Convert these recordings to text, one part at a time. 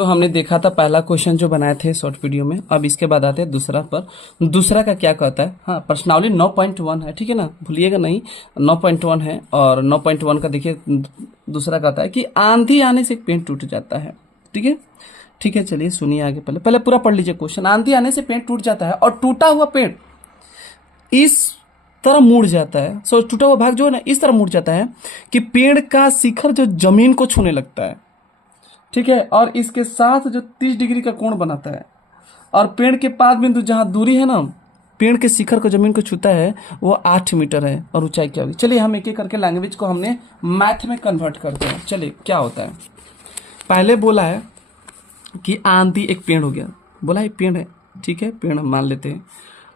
तो हमने देखा था पहला क्वेश्चन जो बनाए थे शॉर्ट वीडियो में। अब इसके बाद आते हैं दूसरा पर। दूसरा का क्या कहता है, हाँ प्रश्नावली 9.1 है, ठीक है ना, भूलिएगा नहीं। 9.1 है और 9.1 का देखिए दूसरा कहता है कि आंधी आने से एक पेड़ टूट जाता है। ठीक है, ठीक है, चलिए सुनिए आगे। पहले पहले पूरा पढ़ लीजिए क्वेश्चन। आंधी आने से पेड़ टूट जाता है और टूटा हुआ पेड़ इस तरह मुड़ जाता है, सो टूटा हुआ भाग जो है ना इस तरह मुड़ जाता है कि पेड़ का शिखर जो जमीन को छूने लगता है। ठीक है, और इसके साथ जो 30 डिग्री का कोण बनाता है, और पेड़ के पाद बिंदु जहां दूरी है ना पेड़ के शिखर को जमीन को छूता है वो 8 मीटर है। और ऊंचाई क्या होगी, चलिए हम एक एक करके लैंग्वेज को हमने मैथ में कन्वर्ट करते हैं। चलिए क्या होता है, पहले बोला है कि आंधी एक पेड़ हो गया, बोला है पेड़ है, ठीक है पेड़ हम मान लेते हैं।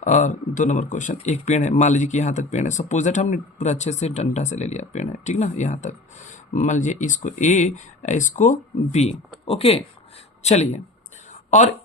और 2 नंबर क्वेश्चन, एक पेड़ है, मान लीजिए कि यहाँ तक पेड़ है। सपोज दैट हमने पूरा अच्छे से डंडा से ले लिया, पेड़ है, ठीक ना, यहाँ तक मान लीजिए, इसको ए इसको बी, ओके। चलिए, और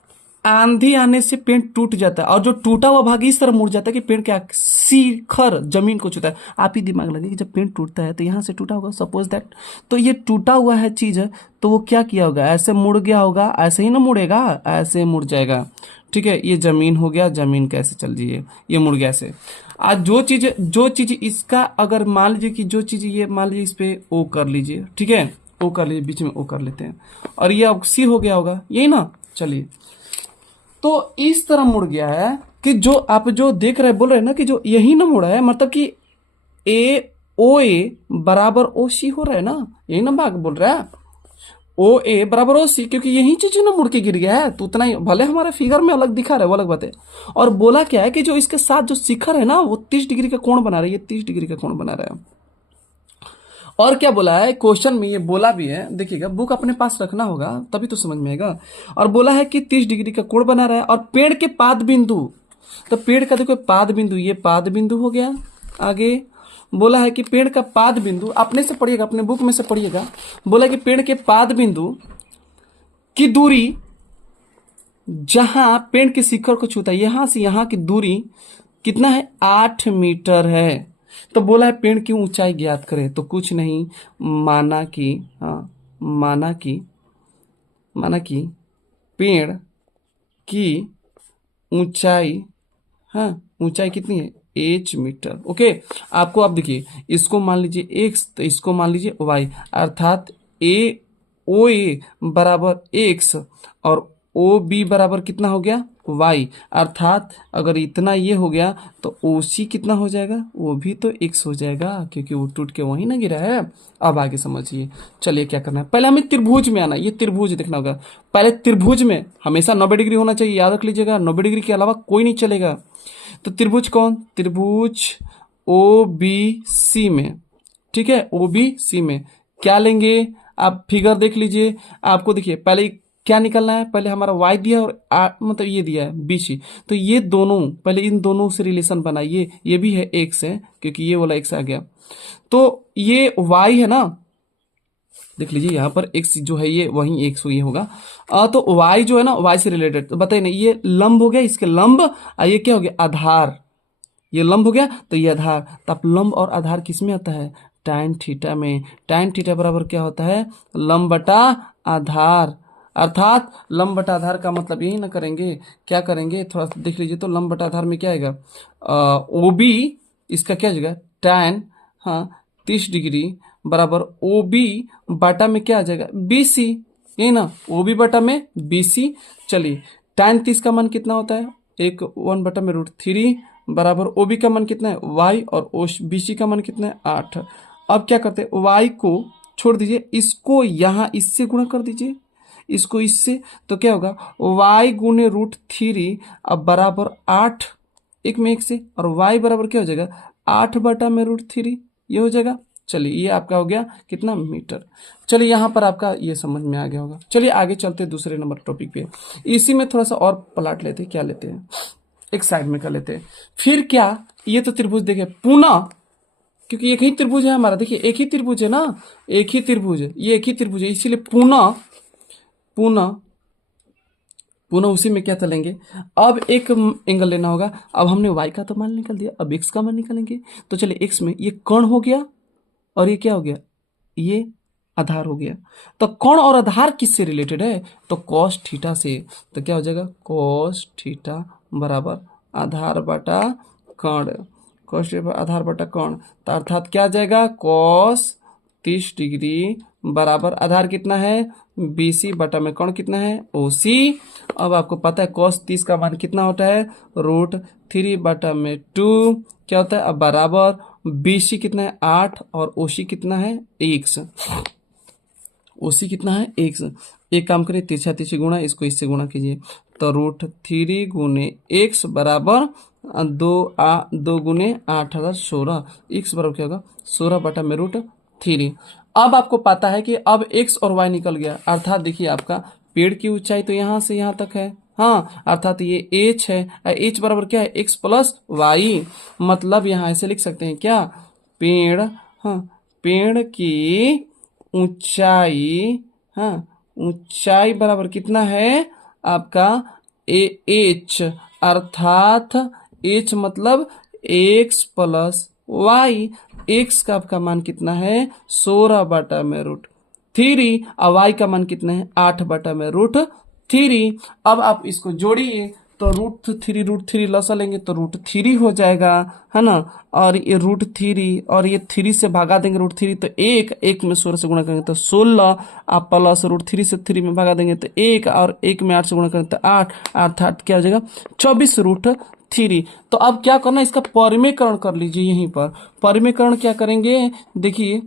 आंधी आने से पेड़ टूट जाता है और जो टूटा हुआ भाग इस तरह मुड़ जाता है कि पेड़ क्या शिखर जमीन को छूता है। आप ही दिमाग लगे कि जब पेड़ टूटता है तो यहाँ से टूटा होगा, सपोज दैट, तो ये टूटा हुआ है चीज, तो वो क्या किया होगा, ऐसे मुड़ गया होगा, ऐसे ही ना मुड़ेगा, ऐसे मुड़ जाएगा। ठीक है, ये जमीन हो गया, जमीन कैसे चल जाइए, ये मुड़ गया ऐसे। आज जो चीज इसका, अगर मान लीजिए कि जो चीज ये मान लीजिए इस पे ओ कर लीजिए, ठीक है, ओ कर लीजिए, बीच में ओ कर लेते हैं, और ये अब सी हो गया होगा, यही ना। चलिए, तो इस तरह मुड़ गया है कि जो आप जो देख रहे बोल रहे हैं ना कि जो यही ना मुड़ा है, मतलब कि ए बराबर ओ सी हो रहा है ना, यही ना भाग बोल रहा है, ओ ए बराबर ओ सी, क्योंकि यही चीज ना मुड़ के गिर गया है, तो उतना ही, भले हमारे फिगर में अलग दिखा रहा है वो अलग बात है। और बोला क्या है कि जो इसके साथ जो शिखर है ना वो 30 डिग्री का कोण बना रहा है, ये 30 डिग्री का कोण बना रहा है। और क्या बोला है क्वेश्चन में, ये बोला भी है, देखिएगा बुक अपने पास रखना होगा तभी तो समझ में आएगा। और बोला है कि 30 डिग्री का कोण बना रहा है और पेड़ के पाद बिंदु, तो पेड़ का देखो पाद बिंदु, ये पाद बिंदु हो गया। आगे बोला है कि पेड़ का पाद बिंदु, अपने से पढ़िएगा, अपने बुक में से पढ़िएगा, बोला कि पेड़ के पाद बिंदु की दूरी जहां पेड़ के शिखर को छूता है, यहां से यहां की दूरी कितना है, 8 मीटर है। तो बोला है पेड़ की ऊंचाई ज्ञात करें, तो कुछ नहीं, माना कि हाँ माना कि पेड़ की ऊंचाई, हाँ ऊंचाई कितनी है, एच मीटर, ओके। आपको आप देखिए, इसको मान लीजिए एक्स, तो इसको मान लीजिए वाई, अर्थात ए बराबर एक्स और ओ बी बराबर कितना हो गया, वाई, अर्थात अगर इतना ये हो गया तो ओ सी कितना हो जाएगा, वो भी तो एक्स हो जाएगा, क्योंकि वो टूट के वहीं ना गिरा है। अब आगे समझिए, चलिए क्या करना है, पहले हमें त्रिभुज में आना, ये त्रिभुज देखना होगा। पहले त्रिभुज में हमेशा 90 डिग्री होना चाहिए, याद रख लीजिएगा, 90 डिग्री के अलावा कोई नहीं चलेगा। तो त्रिभुज कौन, त्रिभुज ओ बी सी में, ठीक है, ओ बी सी में क्या लेंगे, आप फिगर देख लीजिए। आपको देखिए पहले क्या निकलना है, पहले हमारा y दिया और मतलब ये दिया है बी सी, तो ये दोनों पहले इन दोनों से रिलेशन बनाइए, ये भी है x है क्योंकि ये वाला x आ गया, तो ये y है ना, देख लीजिए यहाँ पर x जो है ये वही x ये होगा। तो y जो है ना y से रिलेटेड, तो बताइए ना, ये लंब हो गया, इसके लंब, ये क्या हो गया, आधार, ये लंब हो गया तो ये आधार। तो आप लंब और आधार किस में आता है, tan थीटा में। tan थीटा बराबर क्या होता है, लंब बटा आधार, अर्थात लंब बटा आधार का मतलब यही ना करेंगे, क्या करेंगे थोड़ा सा देख लीजिए, तो लंब बटा आधार में क्या आएगा, ओ बी, इसका क्या जाएगा tan, हाँ 30 डिग्री बराबर ओ बी बटा में क्या आ जाएगा, बी सी, यही ना, ओ बी बटा में बी सी। चलिए tan 30 का मान कितना होता है, 1/√3 बराबर ओ बी का मान कितना है, y, और ओ बी सी का मान कितना है, 8। अब क्या करते हैं, y को छोड़ दीजिए, इसको यहाँ इससे गुणा कर दीजिए, इसको इससे, तो क्या होगा, y गुने √3 अब बराबर 8, एक में एक से, और y बराबर क्या हो जाएगा, 8/√3, ये हो जाएगा। चलिए ये आपका हो गया कितना, मीटर। चलिए यहाँ पर आपका ये समझ में आ गया होगा। चलिए आगे चलते हैं दूसरे नंबर टॉपिक पे, इसी में थोड़ा सा और पलट लेते हैं, क्या लेते हैं, एक साइड में कर लेते हैं। फिर क्या, ये तो त्रिभुज देखे पुनः, क्योंकि एक ही त्रिभुज है हमारा, देखिए एक ही त्रिभुज है ना, एक ही त्रिभुज है, ये एक ही त्रिभुज है, इसीलिए पुनः पुनः पुनः उसी में क्या चलेंगे। अब एक एंगल लेना होगा, अब हमने y का तो मान निकाल दिया, अब x का मान निकालेंगे। तो चलिए x में ये कर्ण हो गया और ये क्या हो गया, ये आधार हो गया। तो कोण और आधार किससे रिलेटेड है? तो कॉस थीटा से। तो क्या हो जाएगा? कॉस थीटा बराबर आधार बटा कोण। कॉस थीटा आधार बटा कोण, तो अर्थात क्या आ जाएगा? कॉस 30 डिग्री बराबर आधार कितना है? BC बटा में कोण कितना है? OC। अब आपको पता है कॉस 30 का मान कितना होता है? √3 बटा में 2 क्या होता है? अब बराबर BC कितना है? 8 और OC कितना है? x। OC कितना है? x। एक काम करिए, तिरछा तिरछी गुणा, इसको इससे गुणा कीजिए। तो √3 गुने x बराबर 2 गुने 8 16। x बराबर क्या होगा? 16 बटा में √3। अब आपको पता है कि अब x और y निकल गया, अर्थात देखिए आपका पेड़ की ऊंचाई तो यहाँ से यहाँ तक है। हाँ, अर्थात ये h है। h बराबर क्या है? x plus y। मतलब यहाँ ऐसे लिख सकते हैं क्या? पेड़, हाँ, पेड़ की ऊंचाई, हाँ, ऊंचाई बराबर कितना है आपका? h, अर्थात h मतलब x प्लस y। x का आपका मान कितना है? 16 बटा में √3 और y का मान कितना है? 8 बटा में √3। अब आप इसको जोड़िए तो √3 लसा लेंगे तो √3 हो जाएगा, है ना। और ये √3 और ये 3 से भागा देंगे √3 तो एक में 16 से गुणा करेंगे तो 16। आप प्लस √3 से 3 में भागा देंगे तो 1 और 1 में 8 से गुणा करेंगे तो 8, अर्थात क्या हो जाएगा? 24√3। तो अब क्या करना है? इसका परिमेयकरण कर लीजिए। यहीं पर परिमेयकरण क्या करेंगे? देखिए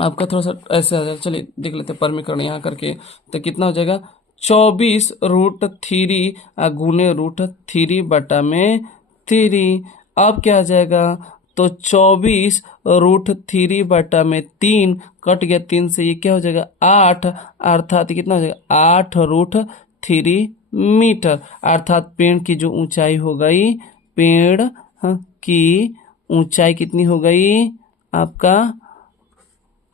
आपका थोड़ा सा ऐसे आ जाएगा। चलिए देख लेते हैं परिमेयकरण यहाँ करके। तो कितना हो जाएगा? 24√3 गुने √3 बटा में 3। अब क्या आ जाएगा? तो 24√3 बटा में 3 कट गया, 3 से ये क्या हो जाएगा? 8, अर्थात कितना हो जाएगा? 8√3 मीटर। अर्थात पेड़ की जो ऊंचाई हो गई, पेड़, हाँ, की ऊंचाई कितनी हो गई आपका?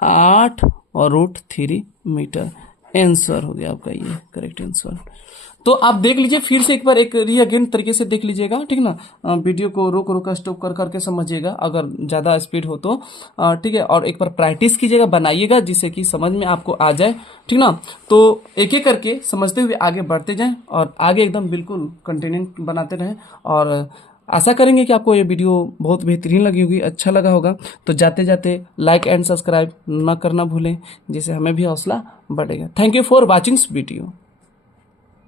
8 और √3 मीटर। आंसर हो गया आपका ये करेक्ट आंसर। तो आप देख लीजिए फिर से एक बार, एक रीअगेन तरीके से देख लीजिएगा, ठीक ना। वीडियो को रोक रोक स्टॉप कर करके समझिएगा अगर ज़्यादा स्पीड हो तो, ठीक है। और एक बार प्रैक्टिस कीजिएगा, बनाइएगा, जिससे कि समझ में आपको आ जाए, ठीक ना। तो एक एक करके समझते हुए आगे बढ़ते जाएं और आगे एकदम बिल्कुल कंटेंट बनाते रहें। और आशा करेंगे कि आपको ये वीडियो बहुत बेहतरीन लगी होगी, अच्छा लगा होगा। तो जाते जाते लाइक एंड सब्सक्राइब ना करना भूलें, जिससे हमें भी हौसला बढ़ेगा। Thank you for watching video.